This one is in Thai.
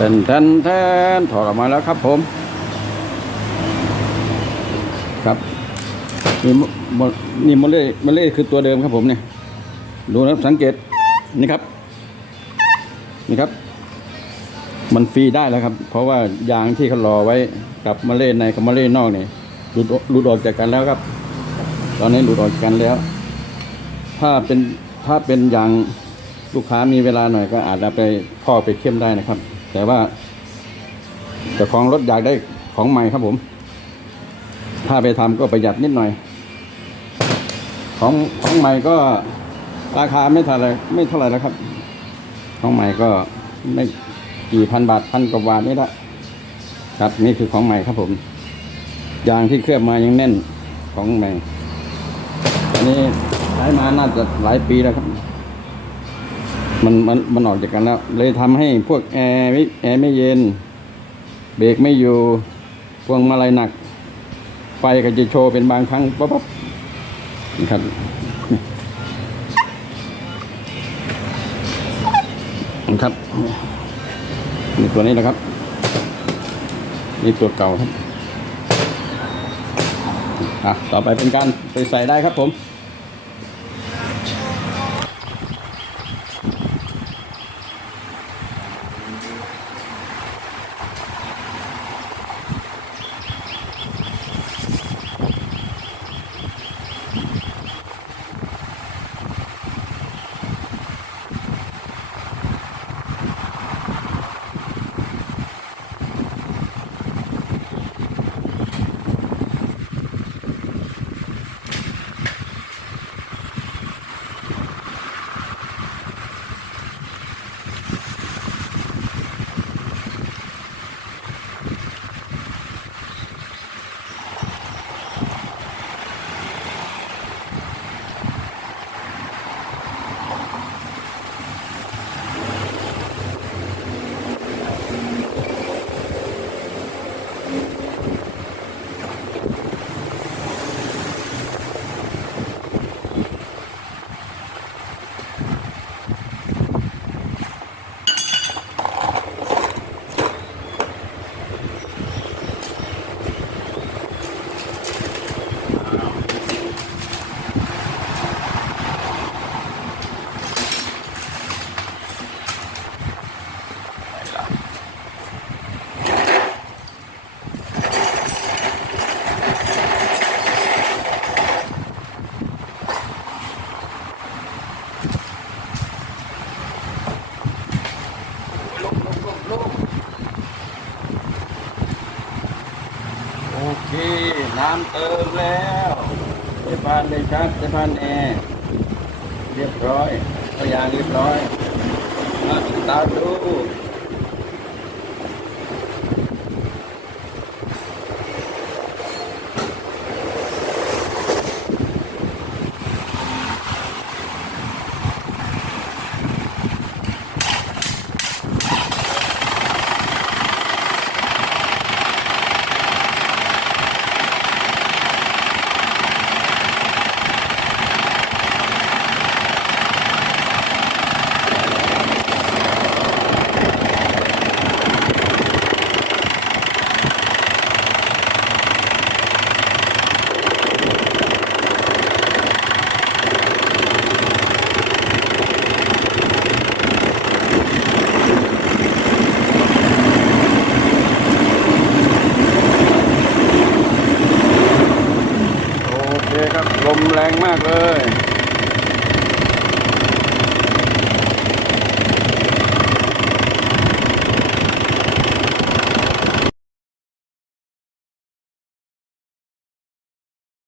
แทนแทนแทนถอดออกมาแล้วครับผม ครับนี่มมนี่มอเล่มอเล่คือตัวเดิมครับผมเนี่ยดูนะสังเกตนี่ครับ นี่ครับ มันฟรีได้แล้วครับ เพราะว่ายางที่เขารอไว้กับมะเล่ในกับมะเล่นอกเนี่ยหลุดหลุดออกจากกันแล้วครับ ตอนนี้หลุดออกจากกันแล้ว ถ้าเป็นถ้าเป็นยางลูกค้ามีเวลาหน่อยก็อาจจะไปพ่อกไปเข้มได้นะครับ แต่ว่าเจ้าของรถอยากได้ของใหม่ครับผม ถ้าไปทำก็ประหยัดนิดหน่อย ของของใหม่ก็ราคาไม่เท่าไรไม่เท่าไรแล้วครับ ของใหม่ก็ไม่กี่พันบาทพันกว่าบาทนี่ละครับนี่คือของใหม่ครับผมยางที่เคลือบมายังแน่นของใหม่อันนี้ใช้มาน่าจะหลายปีแล้วครับ มันมันมันออกจากกันแล้ว เลยทำให้พวกแอร์ไม่แอร์ไม่เย็น เบรกไม่อยู่พวงมาลัยหนัก ไฟก็จะโชว์เป็นบางครั้งป๊บป๊บนะครับนะครับนี่ตัวนี้นะครับ นี่ตัวเก่าครับอะต่อไปเป็นการไปใส่ได้ครับผม น้ำเติมแล้วเทพานเลยชัดเทพานแอร์เรียบร้อยตัวอย่างเรียบร้อยมาตามดู แรงมากเลย